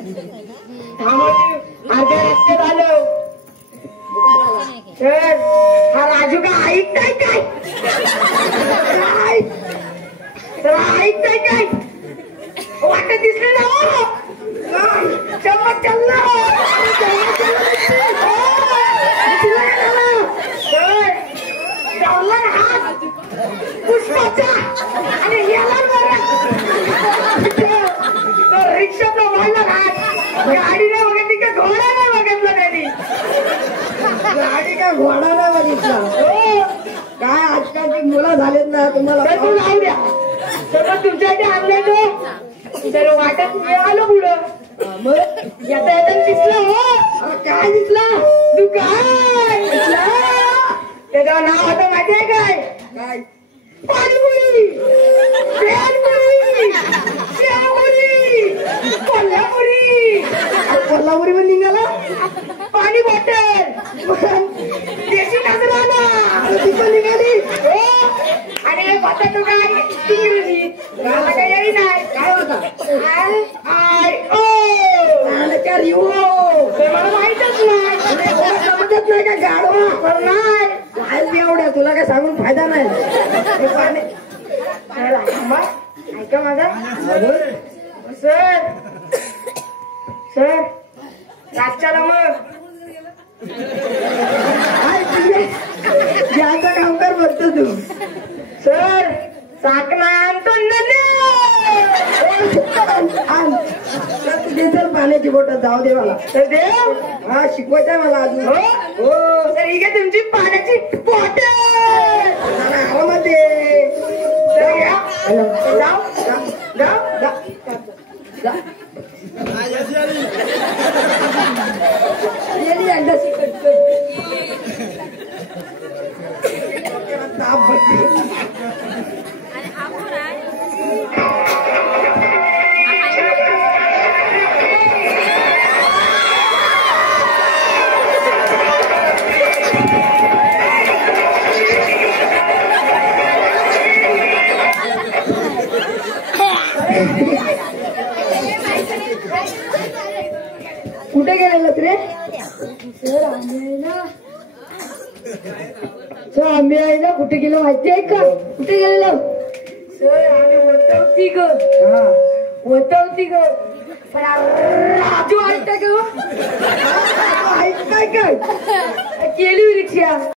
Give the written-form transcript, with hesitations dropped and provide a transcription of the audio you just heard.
अर्ध्या रस्त्यात आलो तर हा राजू का ऐकताय काय ऐकताय काय वाटत दिसले ना चमक चल हात पुष्पाचा आणि रिक्षाचा वाढला हात गाडी नाही बघितली का घोडा नाही बघितला त्यांनी गाडी का घोडा नाही बघितला काय आजकालची मुलं झालेत ना तुम्हाला जाऊ द्या सगळं तुमच्यासाठी आणलंय तो तर वाटत वेळ आलो पुढं मग येता येता दिसलं हो काय दिसलं दुकान त्याचं नाव होतं माहिती आहे काय काय पाणीपुरी भेलपुरी शेवपुरी कोल्हापुरी कोल्हापुरी पण निघाला पाणी बॉटल देशी नजराना ती पण निघाली आणि बटाटो काय इंग्रजी मला काही येई नाही काय होता मला माहितच नाही समजत नाही का गाडवा नाही एवढ्या तुला काय सांगून फायदा नाही ऐका माझा सर सर रातच्याला मग ज्याचं काम कर बघतो तू सर साखना आणतो तुझे तर पाण्याची बोट जाऊ दे मला तर देव हा शिकवायचं मला अजून हो तर ही काय तुमची पाण्याची बॉटल आरामध्ये जाऊ जाऊ कुठे गेलेलं रे सर आम्ही आहे ना कुठे गेलो माहिती आहे का कुठे गेलेलो सर आम्ही वतवती ग पण राजू ऐकताय का ऐकताय काय केली रिक्षा